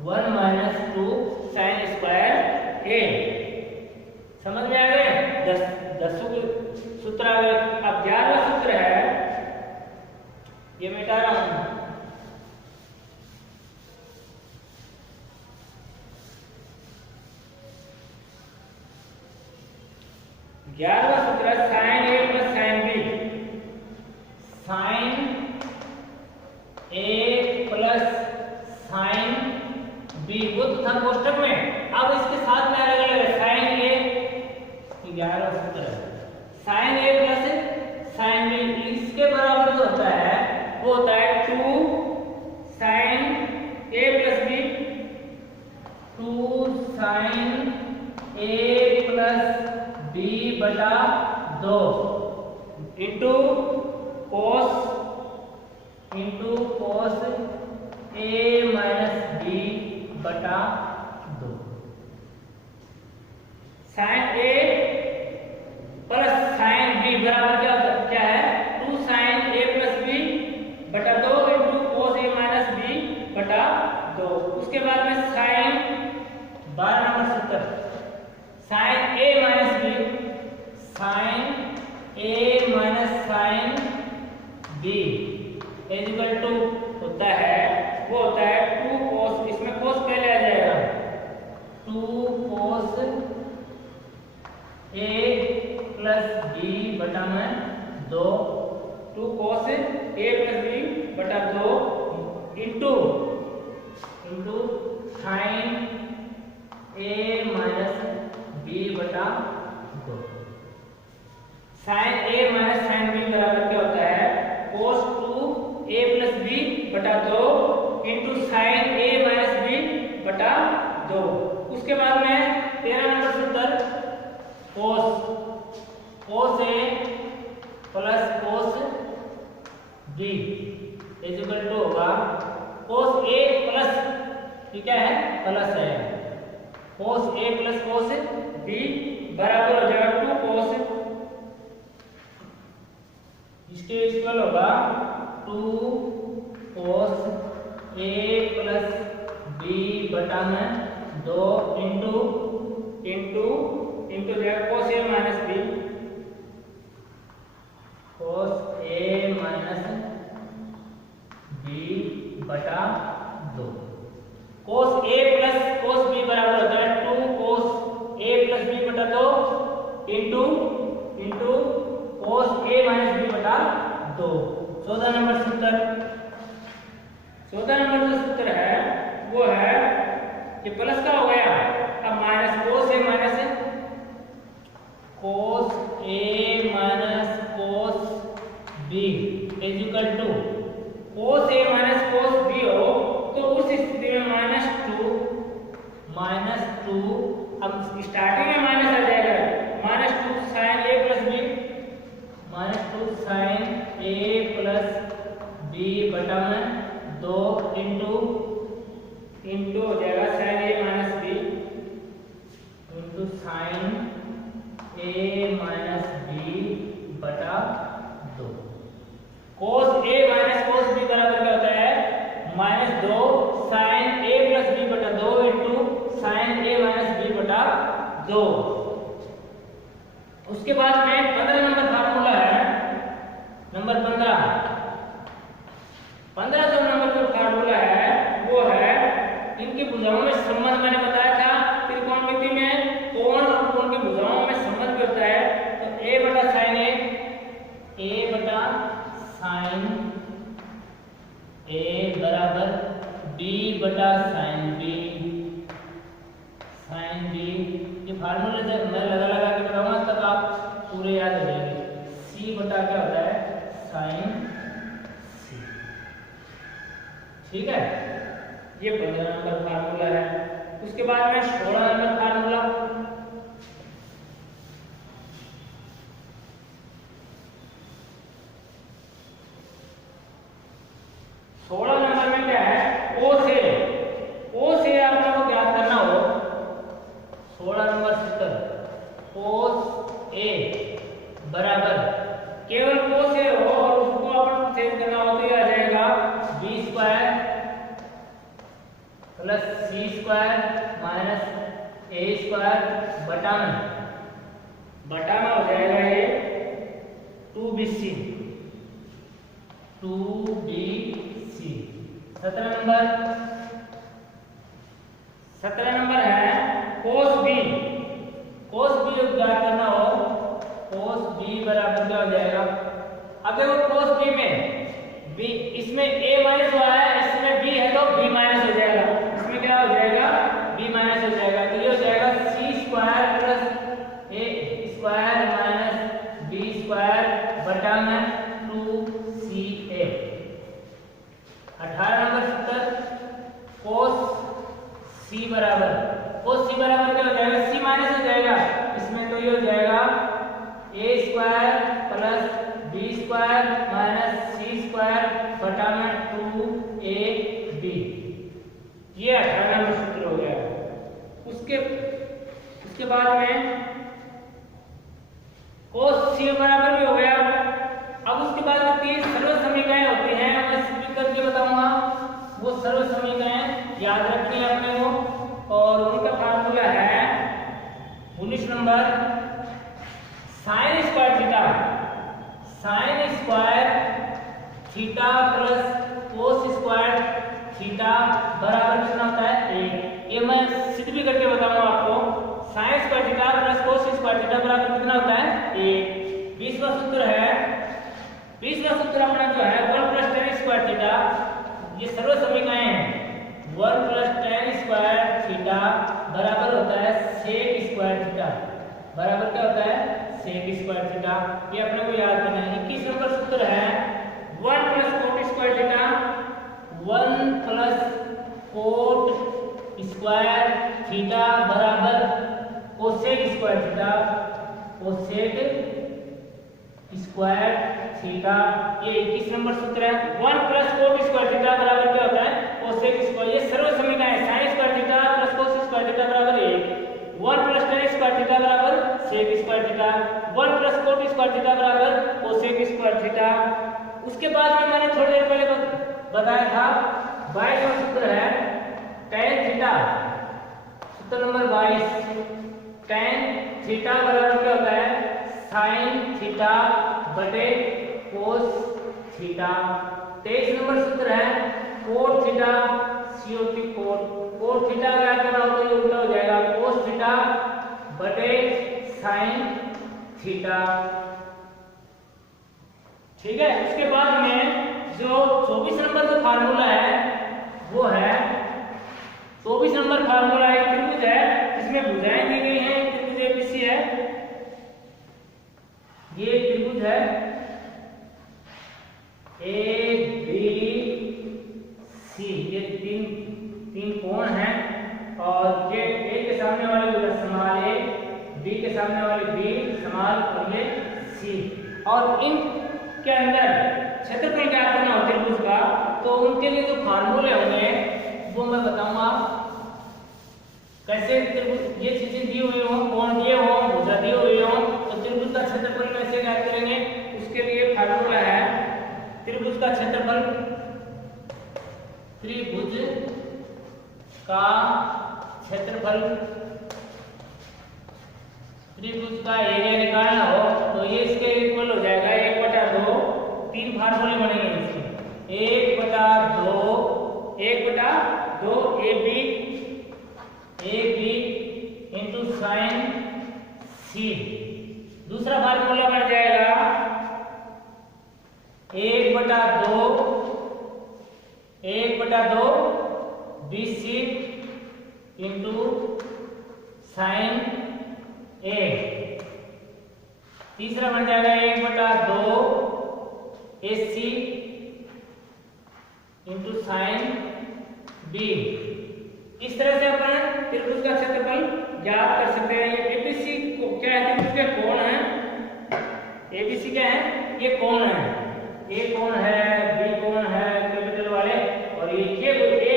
1 minus 2 sin square a समझ में आ गए 10 सूत्र आ गए अब 11वां सूत्र है ये मिटा रहा हूं 11वां सूत्र है sin a plus sin b sin a plus sin b वो तो था कोष्टक में अब इसके साथ में अलग अलग है sin a 11वां सूत्र है sin a plus sin b इसके बराबर जो होता है वो होता है 2 sin a plus b 2 sin a plus b बटा 2 into cos a minus b बटा 2 sin a plus sin b बराबर क्या है 2 sin a प्लस b बटा 2 into cos a minus b बटा 2 उसके बाद में sin 12 नंबर सूत्र sin a minus b sin a minus sin b equal to होता है वो होता है 2 cos इसमें cos पहले आ जाएगा 2 cos a प्लस b बटा में 2 2 cos a प्लस b बटा 2 into sin a minus b बटा 2 sin a minus sin b बराबर क्या होता है cos 2a प्लस b बटा 2 into sin a minus b बटा 2 उसके बाद में 13 नंबर सूत्र cos a plus cos b equal to होगा cos a प्लस ये क्या है प्लस है cos a plus cos b बराबर हो जाएगा 2 cos इसके इक्वल होगा 2 cos में 2 इंटू जाएगा cos a minus b, cos a minus b बटा 2। cos a plus cos b बराबर होता है 2 cos a प्लस b बटा 2 into cos a minus b बटा 2। 14 नंबर सूत्र जो सूत्र है वो है ये प्लस का हो गया, अब minus cos a minus cos b is equal to cos a minus cos b हो तो उस स्थिति में माइनस टू अब स्टार्टिंग में माइनस आ जाएगा, minus 2 sin a plus b, minus 2 sin a plus b बटा में 2 इंटू हो जाएगा sin a minus b into sin a minus b बटा 2। cos a minus cos b बराबर क्या होता है minus 2 sin a plus b बटा 2 into sin a minus b बटा 2। उसके बाद में 15 नंबर फार्मूला है, नंबर 15 जो नंबर का फार्मूला है वो है इनकी भुजाओं में संबंध मैंने बताया था त्रिकोणमिति में कोण और कोण की भुजाओं में संबंध भी होता है, तो a बटा sin a बराबर b बटा sin b, ये फार्मूला जब मैं लगा के बताऊंगा तब आप पूरे याद हो जाएंगे। c बटा क्या होता है sin c, ठीक है, ये 15 नंबर फार्मूला है। उसके बाद में 16 नंबर फार्मूला, में क्या है o से आप लोगों को ज्ञात करना हो 16 नंबर सूत्र cos a बराबर केवल cos a हो और उसको अपन चेंज करना हो तो ये आ जाएगा b square plus c square minus a square बटा में हो जाएगा ये 2bc। 17 नंबर है cos b ज्ञात करना हो, cos b बराबर क्या हो जाएगा, अब देखो cos b में b इसमें a माइनस हुआ है, इसमें b है तो b माइनस हो जाएगा, इसमें क्या हो जाएगा b माइनस हो जाएगा, तो ये हो जाएगा c square plus a square minus b square बटा में 2ca। 18 नंबर सूत्र cos c बराबर क्या हो जाएगा, c माइनस हो जाएगा, इसमें तो ये हो जाएगा a square plus b square minus c square बटा में 2ab, ये 18 नंबर सूत्र हो गया। उसके बाद में cos c बराबर भी हो गया। अब उसके बाद में 3 सर्व समीकरण होती हैं, मैं स्पष्ट करके बताऊंगा, वो सर्व समीकरण याद रखनी है अपने को, और उनका फार्मूला है 19 number sin square theta plus cos square theta बराबर कितना होता है 1। ये मैं सिद्ध भी करके बताऊंगा आपको, sin square theta plus cos square theta बराबर कितना होता है 1। 20वां सूत्र अपना जो है 1 प्लस tan स्क्वायर थीटा, ये सर्व समीकरण है 1 प्लस tan स्क्वायर थीटा बराबर होता है sec स्क्वायर थीटा, बराबर क्या होता है sec स्क्वायर थीटा, ये अपने को याद करना है। 21 नंबर सूत्र है 1 plus cot square theta, 1 plus cot square theta बराबर cosec स्क्वायर थीटा, ये 21 नंबर सूत्र है। 1 प्लस cot स्क्वायर थीटा बराबर क्या होता है cosec स्क्वायर, ये सर्व समीकरण है, sin square theta plus cos square theta बराबर 1, 1 प्लस tan स्क्वायर थीटा बराबर sec square theta, 1 plus cot square theta बराबर cosec स्क्वायर थीटा। उसके बाद में मैंने थोड़ी देर पहले बताया था 22वां सूत्र है tan थीटा तो नंबर 22 tan थीटा बराबर क्या होता है sin थीटा बटे cos थीटा। 23 नंबर सूत्र है cot theta COT cot theta का क्या करना हो तो ये उल्टा हो जाएगा cos थीटा बटे sin थीटा। ठीक है, उसके बाद में जो 24 नंबर का फार्मूला है वो है 24 नंबर फार्मूला एक त्रिभुज है जिसमें भुजाएं दी गई हैं। त्रिभुज एबीसी है, ये त्रिभुज है ए बी सी, ये तीन कोण हैं और ये ए के सामने वाली भुजा स्मॉल ए, बी के सामने वाली बी स्मॉल और ये सी, और इन के अंदर क्षेत्रफल ज्ञात करना हो त्रिभुज का तो उनके लिए जो फार्मूले होंगे वो मैं बताऊंगा कैसे त्रिभुज ये चीजें दी हुई हो, कोण दिए हो, भुजा दी हुई हो तो त्रिभुज का क्षेत्रफल कैसे ज्ञात करेंगे उसके लिए फार्मूला है त्रिभुज का क्षेत्रफल, त्रिभुज का क्षेत्रफल, त्रिभुज का एरिया निकालना हो तो ये इसके इक्वल हो जाएगा 1/2, तीन फार्मूले बनेंगे इसके 1/2 AB इंटू साइन सी। दूसरा फार्मूला बन जाएगा 1/2 BC इंटू साइन ए। तीसरा बन जाएगा 1/2 AC इंटू साइन बी। इस तरह से अपन त्रिभुज का क्षेत्रफल ज्ञात कर सकते हैं। ये एबीसी क्या है, त्रिभुज के कोण है, एबीसी क्या है, ये कोण है, ए कोण है, बी कोण है कैपिटल वाले, और ये ए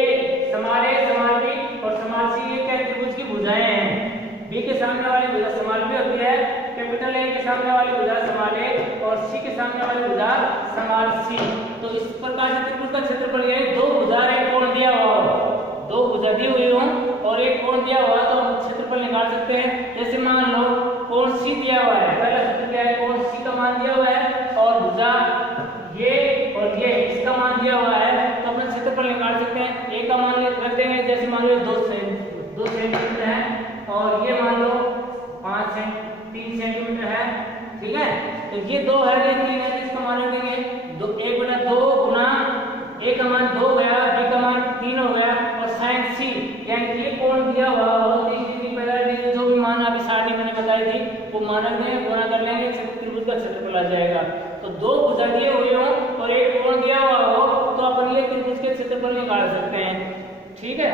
स्मॉल ए स्मॉल बी और स्मॉल सी ये क्या त्रिभुज की भुजाएं हैं। बी के सामने वाली भुजा स्मॉल बी होती है, कैपिटल ए के सामने वाली भुजा स्मॉल ए और सी के सामने वाली भुजा स्मॉल सी। तो इस प्रकार से त्रिभुज का क्षेत्रफल ये दो भुजा एक कोण दिया हुआ हो, दो भुजा दी हुई हो और एक कोण दिया हुआ तो हम क्षेत्रफल निकाल सकते हैं। जैसे मान लो कोण सी दिया हुआ है, पहला सूत्र क्या है, कोण सी का मान दिया हुआ है और भुजा ये और ये इसका मान दिया हुआ है तो अपना क्षेत्रफल निकाल सकते हैं। ए का मान रख देंगे, जैसे मान लो 2 सेंटीमीटर है और ये मान लो 3 सेंटीमीटर है, ठीक है। तो ये 2 है, ये 3 है, तो इसका मान रख देंगे 1/2 गुना ए का मान 2 गया, बी का मान 3 हो गया और साइन सी यानी ये कोण दिया हुआ बहुत ही पहले जो भी मान अभी सारणी मैंने बताई थी वो मान रख देंगे, गुणा कर लेंगे, त्रिभुज का क्षेत्रफल आ जाएगा। तो 2 भुजा दिए हुए हो और एक कोण दिया हुआ हो तो अपन ये त्रिभुज के क्षेत्रफल निकाल सकते हैं, ठीक है।